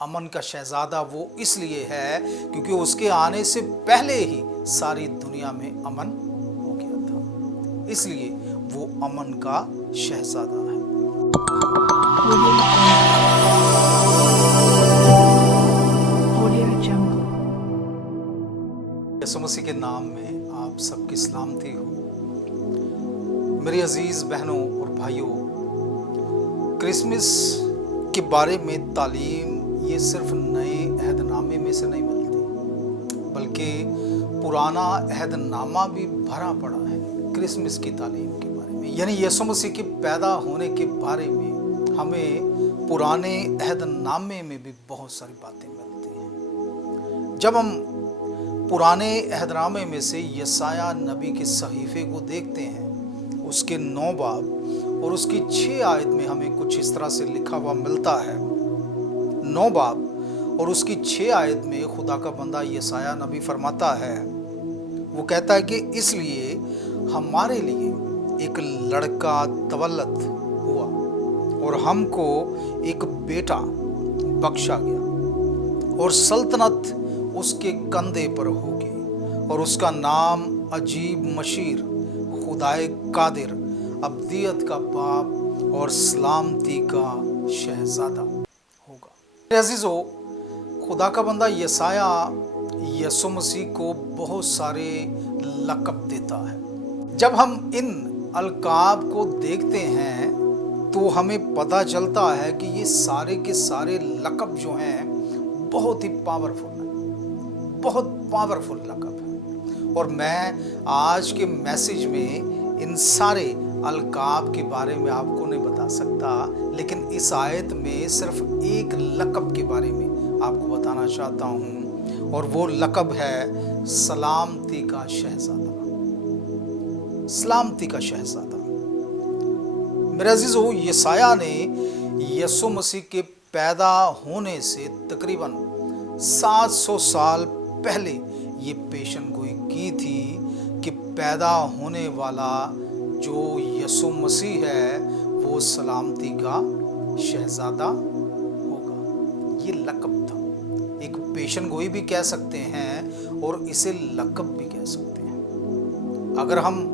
امن کا شہزادہ وہ اس لیے ہے کیونکہ اس کے آنے سے پہلے ہی ساری دنیا میں امن ہو گیا تھا، اس لیے وہ امن کا شہزادہ ہے۔ یسوع مسیح کے نام میں آپ سب کی سلامتی ہو۔ میری عزیز بہنوں اور بھائیوں، کرسمس کے بارے میں تعلیم یہ صرف نئے عہد نامے میں سے نہیں ملتی، بلکہ پرانا عہد نامہ بھی بھرا پڑا ہے کرسمس کی تعلیم کے بارے میں، یعنی یسوع مسیح کے پیدا ہونے کے بارے میں ہمیں پرانے عہد نامے میں بھی بہت ساری باتیں ملتی ہیں۔ جب ہم پرانے عہد نامے میں سے یسایہ نبی کے صحیفے کو دیکھتے ہیں، اس کے 9 باب اور اس کی 6 آیت میں ہمیں کچھ اس طرح سے لکھا ہوا ملتا ہے۔ 9 باب اور اس کی 6 آیت میں خدا کا بندہ یسایہ نبی فرماتا ہے، وہ کہتا ہے کہ اس لیے ہمارے لیے ایک لڑکا تولد ہوا اور ہم کو ایک بیٹا بخشا گیا، اور سلطنت اس کے کندھے پر ہوگی، اور اس کا نام عجیب مشیر، خدائے قادر، ابدیت کا باپ اور سلامتی کا شہزادہ ہوگا۔ میرے عزیزو، خدا کا بندہ یسایہ یسوع مسیح کو بہت سارے لقب دیتا ہے۔ جب ہم ان القاب کو دیکھتے ہیں تو ہمیں پتہ چلتا ہے کہ یہ سارے کے سارے لقب جو ہیں بہت ہی پاورفل ہیں، بہت پاورفل لقب ہیں، اور میں آج کے میسیج میں ان سارے القاب کے بارے میں آپ کو نہیں بتا سکتا، لیکن اس آیت میں صرف ایک لقب کے بارے میں آپ کو بتانا چاہتا ہوں، اور وہ لقب ہے سلامتی کا شہزادہ۔ سلامتی کا شہزادہ۔ میرے عزیزو، یسایہ نے یسوع مسیح کے پیدا ہونے سے تقریباً 700 سال پہلے یہ پیشن گوئی کی تھی کہ پیدا ہونے والا جو یسوع مسیح ہے وہ سلامتی کا شہزادہ ہوگا۔ یہ لقب تھا، ایک پیشن گوئی بھی کہہ سکتے ہیں اور اسے لقب بھی کہہ سکتے ہیں۔ اگر ہم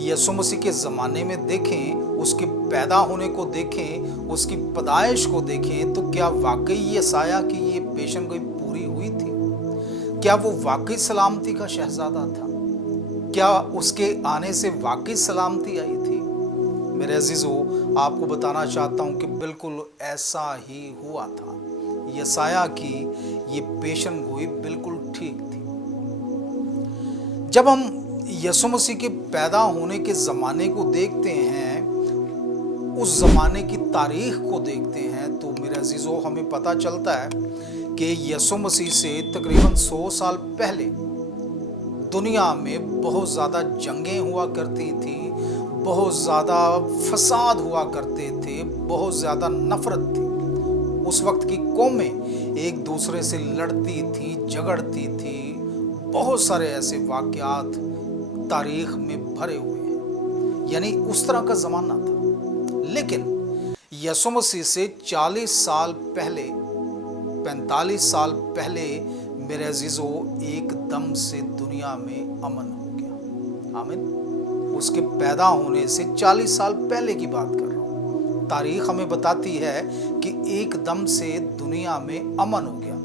یسوع مسیح کے زمانے میں دیکھیں، اس کے پیدا ہونے کو دیکھیں، اس کی پیدائش کو دیکھیں، تو کیا واقعی یسایہ کی یہ پیشن گوئی پوری ہوئی تھی؟ کیا وہ واقعی سلامتی کا شہزادہ تھا؟ کیا اس کے آنے سے واقعی سلامتی آئی تھی؟ میرے عزیزو، آپ کو بتانا چاہتا ہوں کہ بالکل ایسا ہی ہوا تھا۔ یسایہ کی یہ پیشن گوئی بالکل ٹھیک تھی۔ جب ہم یسوع مسیح کے پیدا ہونے کے زمانے کو دیکھتے ہیں، اس زمانے کی تاریخ کو دیکھتے ہیں، تو میرے عزیزو ہمیں پتہ چلتا ہے کہ یسوع مسیح سے تقریباً 100 سال پہلے دنیا میں بہت زیادہ جنگیں ہوا کرتی تھیں، بہت زیادہ فساد ہوا کرتے تھے، بہت زیادہ نفرت تھی۔ اس وقت کی قومیں ایک دوسرے سے لڑتی تھیں، جھگڑتی تھیں، بہت سارے ایسے واقعات تاریخ میں بھرے ہوئے ہیں، یعنی اس طرح کا زمانہ تھا۔ لیکن یسوع مسیح سے 40 سال پہلے، 45 سال پہلے میرے عزیزو ایک دم سے دنیا میں امن ہو گیا۔ آمین۔ اس کے پیدا ہونے سے 40 سال پہلے کی بات کر رہا ہوں۔ تاریخ ہمیں بتاتی ہے کہ ایک دم سے دنیا میں امن ہو گیا،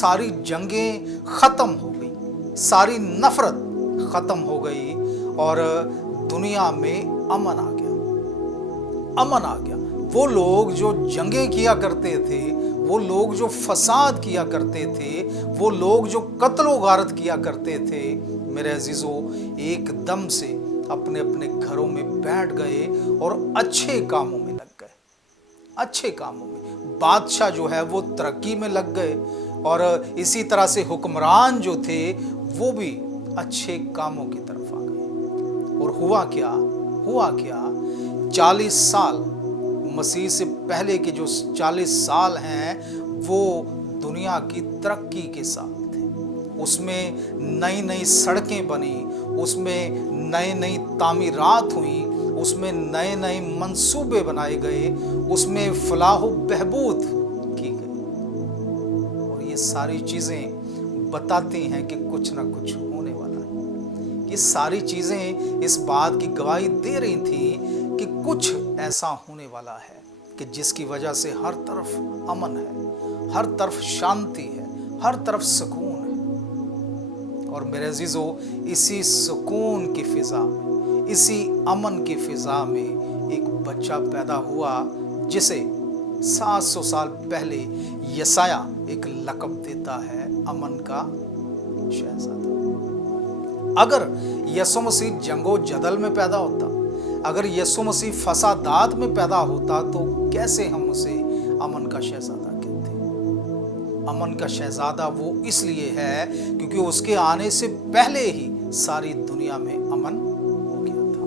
ساری جنگیں ختم ہو گئی، ساری نفرت ختم ہو گئی، اور دنیا میں امن آ گیا۔ امن آ گیا۔ وہ لوگ جو جنگیں کیا کرتے تھے، وہ لوگ جو فساد کیا کرتے تھے، وہ لوگ جو قتل و غارت کیا کرتے تھے، میرے عزیزو ایک دم سے اپنے اپنے گھروں میں بیٹھ گئے اور اچھے کاموں میں لگ گئے۔ اچھے کاموں میں بادشاہ جو ہے وہ ترقی میں لگ گئے، اور اسی طرح سے حکمران جو تھے وہ بھی اچھے کاموں کی طرف آ گئے۔ اور ہوا کیا؟ 40 سال مسیح سے پہلے کے جو 40 سال ہیں وہ دنیا کی ترقی کے سال تھے۔ اس میں نئی نئی سڑکیں بنی، اس میں نئی نئی تعمیرات ہوئیں، اس میں نئے نئے منصوبے بنائے گئے، اس میں فلاح و بہبود کی گئی۔ ये सारी चीज़ें बताती हैं कि कुछ ना कुछ होने वाला है। ये सारी चीज़ें इस बात की गवाही दे रही थी कि कुछ ऐसा होने वाला है कि जिसकी वजह से हर तरफ अमन है, हर तरफ शांति है, हर तरफ सुकून है। और मेरे अजीजों, इसी सुकून की फिजा में, इसी अमन की फिजा में एक बच्चा पैदा हुआ जिसे 700 साल पहले यसाया एक लक़ब देता है, अमन का शहजादा। अगर यीशु मसीह जंगो जदल में पैदा होता, अगर यीशु मसीह फसादात में पैदा होता, तो कैसे हम उसे अमन का शहजादा कहते? अमन का शहजादा वो इसलिए है क्योंकि उसके आने से पहले ही सारी दुनिया में अमन हो गया था,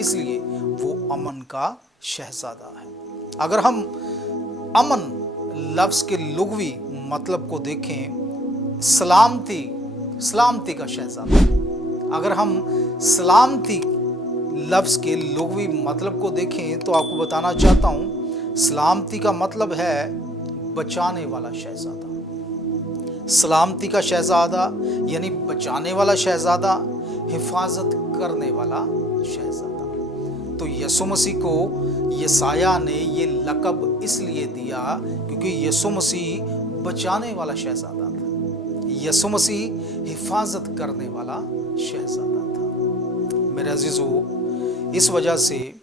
इसलिए वो अमन का शहजादा है। अगर हम अमन लफ्ज़ के लुग़वी मतलब को देखें, सलामती का शहजादा। अगर हम सलामती लफ्ज़ के लुग़वी मतलब को देखें तो आपको बताना चाहता हूँ, सलामती का मतलब है बचाने वाला शहजादा। सलामती का शहजादा यानी बचाने वाला शहजादा, हिफाजत करने वाला शहजादा। तो यीशु मसीह को यसाया ने ये लक़ब इसलिए दिया क्योंकि यीशु मसीह बचाने वाला शहजादा था, यीशु मसीह हिफाजत करने वाला शहजादा था। मेरे अजीजों, इस वजह से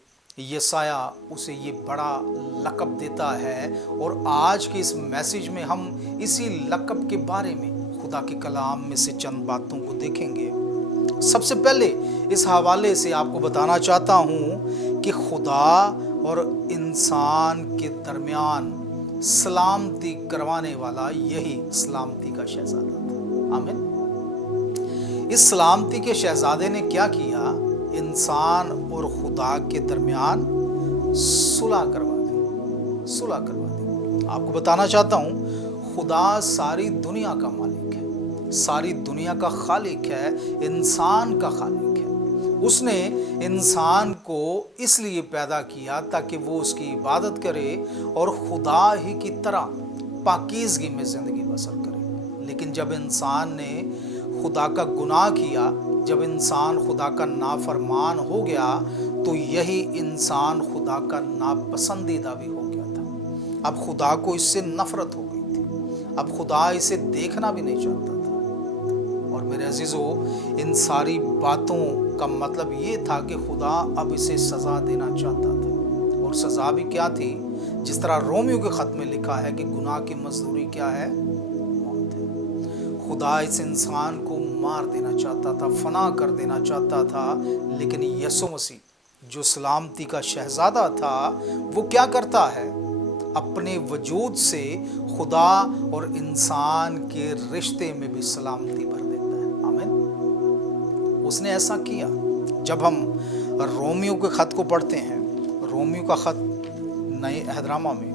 यसाया उसे ये बड़ा लक़ब देता है। और आज के इस मैसेज में हम इसी लक़ब के बारे में खुदा के कलाम में से चंद बातों को देखेंगे। सबसे पहले इस हवाले से आपको बताना चाहता हूँ कि खुदा और इंसान के दरमियान सलामती करवाने वाला यही सलामती का शहजादा था। आमीन। इस सलामती के शहजादे ने क्या किया? इंसान और खुदा के दरमियान सुलह करवा दी। आपको बताना चाहता हूँ, खुदा सारी दुनिया का मालिक है, सारी दुनिया का खालिक है, इंसान का खालिक है। उसने इंसान को इसलिए पैदा किया ताकि वो उसकी इबादत करे और खुदा ही की तरह पाकीज़गी में ज़िंदगी बसर करे। लेकिन जब इंसान ने खुदा का गुनाह किया, जब इंसान खुदा का नाफरमान हो गया, तो यही इंसान खुदा का नापसंदीदा भी हो गया था। अब खुदा को इससे नफरत हो गई थी, अब खुदा इसे देखना भी नहीं चाहता था। और मेरे अजीजों, इन सारी बातों का मतलब ये था कि खुदा अब इसे सज़ा देना चाहता था। और सज़ा भी क्या थी? जिस तरह रोमियो के ख़त में लिखा है कि गुनाह की मजदूरी क्या है? मौत है। खुदा इस इंसान को मार देना चाहता था, फना कर देना चाहता था। लेकिन यीशु मसीह जो सलामती का शहजादा था, वो क्या करता है? अपने वजूद से खुदा और इंसान के रिश्ते में भी सलामती भर देता है। आमीन। उसने ऐसा किया। जब हम रोमियो के ख़त को पढ़ते हैं, रोमियो का ख़त नए अहदनामा में,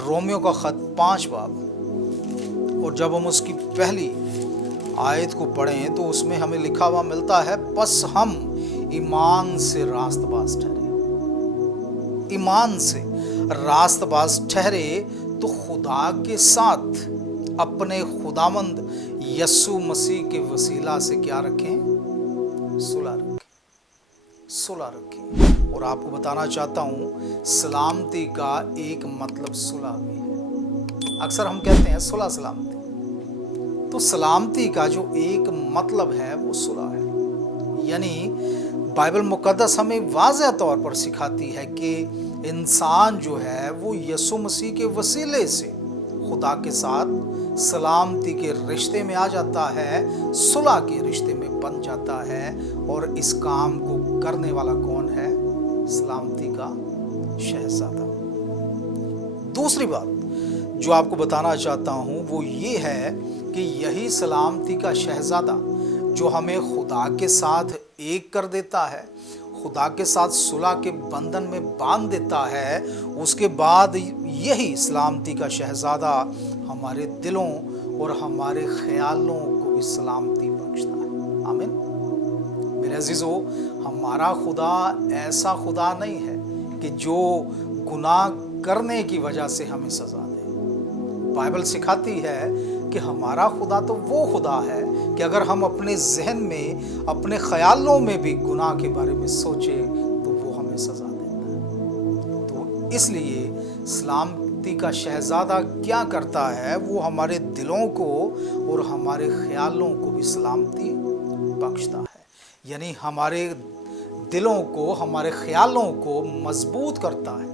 रोमियो का ख़त 5 बाब, और जब हम उसकी पहली आयत को पढ़ें तो उसमें हमें लिखा हुआ मिलता है, बस हम ईमान से रास्तबाज ठहरे। ईमान से रास्तबाज ठहरे तो खुदा के साथ अपने खुदावंद यस्सु मसीह के वसीला से क्या रखें? सुलह रखें। और आपको बताना चाहता हूँ, सलामती का एक मतलब सुलह भी है। अक्सर हम कहते हैं सुलह सलामती, तो सलामती का जो एक मतलब है वो सुलह है। यानी बाइबल मुकद्दस हमें वाज़ह तौर पर सिखाती है कि इंसान जो है वो यीशु मसीह के वसीले से खुदा के साथ सलामती के रिश्ते में आ जाता है, सुलह के रिश्ते में बन जाता है। और इस काम को करने वाला कौन है? सलामती का शहजादा। दूसरी बात जो आपको बताना चाहता हूँ वो ये है कि यही सलामती का शहजादा जो हमें खुदा के साथ एक कर देता है, खुदा के साथ सुलह के बंधन में बांध देता है, उसके बाद यही सलामती का शहजादा हमारे दिलों और हमारे ख्यालों को भी सलामती बख्शता है। आमीन। मेरे अजीजों, हमारा खुदा ऐसा खुदा नहीं है कि जो गुनाह करने की वजह से हमें सज़ा दे। बाइबल सिखाती है कि हमारा खुदा तो वो खुदा है कि अगर हम अपने जहन में, अपने ख्यालों में भी गुनाह के बारे में सोचें तो वो हमें सज़ा देता है। तो इसलिए सलामती का शहज़ादा क्या करता है, वो हमारे दिलों को और हमारे ख्यालों को भी सलामती बख्शता है। यानी हमारे दिलों को, हमारे ख्यालों को मजबूत करता है,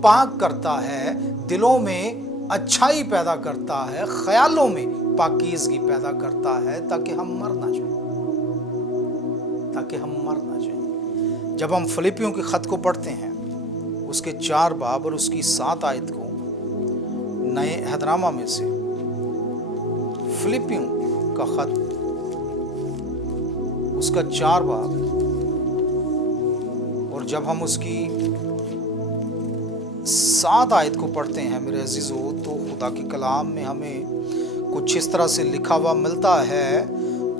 पाक करता है, दिलों में अच्छाई पैदा करता है, ख्यालों में पाकीज़गी पैदा करता है, ताकि हम मर ना जाएं। जब हम फिलिपियों के ख़त को पढ़ते हैं, उसके 4 बाब और उसकी 7 आयत को नए अहदनामा में से, फिलिपियों का ख़त उसका 4 बाब, और जब हम उसकी 7 आयत को पढ़ते हैं मेरे अजीज़ों, तो खुदा के कलाम में हमें कुछ इस तरह से लिखा हुआ मिलता है,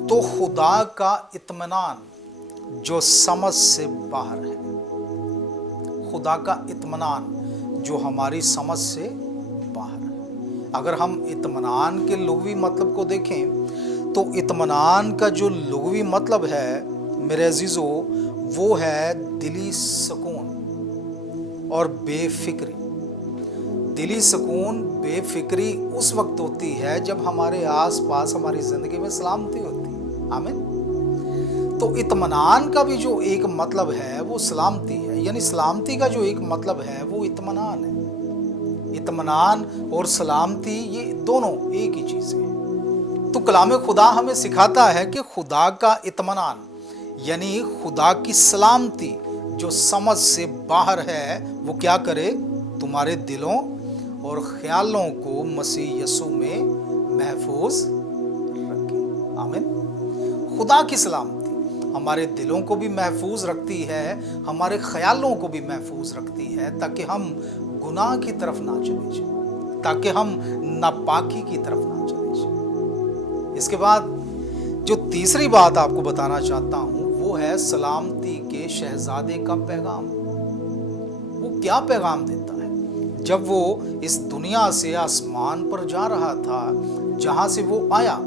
तो खुदा का इत्मीनान जो समझ से बाहर है। खुदा का इत्मीनान जो हमारी समझ से बाहर है। अगर हम इत्मीनान के लुग़वी मतलब को देखें तो इत्मीनान का जो लुग़वी मतलब है मेरे अजीज़ों, वो है दिली सुकून और बेफिक्री। दिली सुकून, बेफिक्री उस वक्त होती है जब हमारे आसपास, हमारी ज़िंदगी में सलामती होती है। आमीन। तो इत्मीनान का भी जो एक मतलब है वो सलामती है। यानी सलामती का जो एक मतलब है वो इत्मीनान है। इत्मीनान और सलामती ये दोनों एक ही चीज़ है। तो कलाम खुदा हमें सिखाता है कि खुदा का इत्मीनान यानी खुदा की सलामती जो समझ से बाहर है, वो क्या करे, तुम्हारे दिलों और ख्यालों को मसीह यीशु में महफूज रखे। आमीन। खुदा की सलामती हमारे दिलों को भी महफूज रखती है, हमारे ख्यालों को भी महफूज रखती है, ताकि हम गुनाह की तरफ ना चले जाएं, ताकि हम नापाकी की तरफ ना चले जाएं। इसके बाद जो तीसरी बात आपको बताना चाहता हूं वो है सलामती के शहजादे का पैगाम। वो क्या पैगाम देता है? जब वो इस दुनिया से आसमान पर जा रहा था, जहां से वो आया,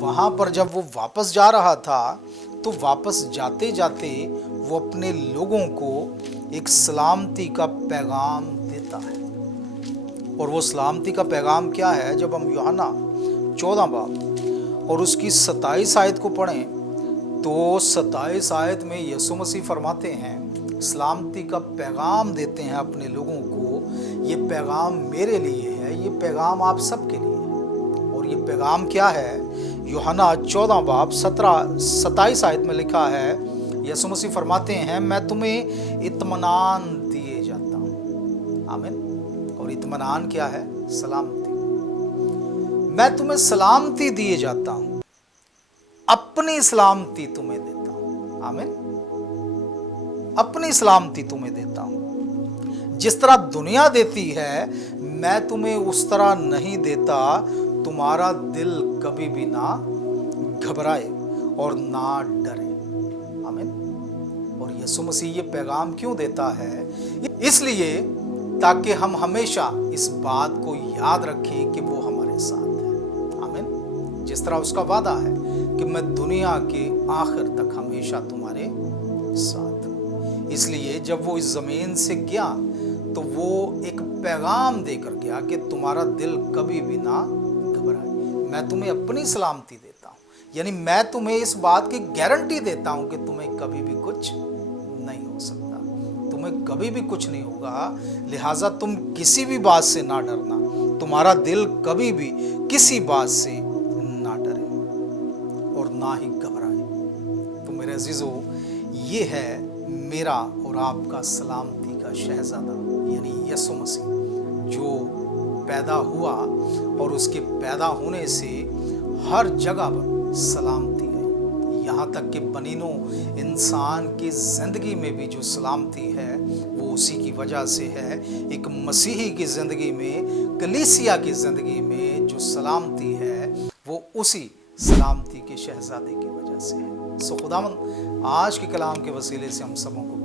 वहां पर जब वो वापस जा रहा था, तो वापस जाते जाते वो अपने लोगों को एक सलामती का पैगाम देता है। और वो सलामती का पैगाम क्या है? जब हम यूहन्ना 14 बाब और उसकी 27 आयत को पढ़ें तो 27 आयत में यीशु मसीह फरमाते हैं, सलामती का पैगाम देते हैं अपने लोगों को। ये पैगाम मेरे लिए है, ये पैगाम आप सबके लिए है। और ये पैगाम क्या है? यूहन्ना 14 बाब 27 आयत में लिखा है, यीशु मसीह फरमाते हैं, मैं तुम्हें इत्मीनान दिए जाता हूँ। आमीन। और इत्मीनान क्या है? सलामती। मैं तुम्हें सलामती दिए जाता हूँ, अपनी सलामती तुम्हें देता हूँ। आमीन। अपनी सलामती तुम्हें देता हूँ। जिस तरह दुनिया देती है, मैं तुम्हें उस तरह नहीं देता। तुम्हारा दिल कभी भी ना घबराए और ना डरे। आमीन। और यीशु मसीह ये पैगाम क्यों देता है? इसलिए ताकि हम हमेशा इस बात को याद रखें कि वो हमारे साथ है। आमीन। जिस तरह उसका वादा है कि मैं दुनिया के आखिर तक हमेशा तुम्हारे साथ हूँ। इसलिए जब वो इस ज़मीन से गया तो वो एक पैगाम देकर गया कि तुम्हारा दिल कभी भी ना घबराए। मैं तुम्हें अपनी सलामती देता हूँ, यानी मैं तुम्हें इस बात की गारंटी देता हूँ कि तुम्हें कभी भी कुछ नहीं हो सकता, तुम्हें कभी भी कुछ नहीं होगा। लिहाजा तुम किसी भी बात से ना डरना, तुम्हारा दिल कभी भी किसी बात से ना डरे और ना ही घबराए। तो मेरे अजीजों, ये है मेरा और आपका सलामती का शहजादा यानी यीशु मसीह, जो पैदा हुआ और उसके पैदा होने से हर जगह पर सलामती आई। यहाँ तक कि बनीनो इंसान की ज़िंदगी में भी जो सलामती है वो उसी की वजह से है। एक मसीही की ज़िंदगी में, कलीसिया की ज़िंदगी में जो सलामती है वो उसी सलामती के शहजादे की वजह से है। सो खुदावंद आज के कलाम के वसीले से हम सबों को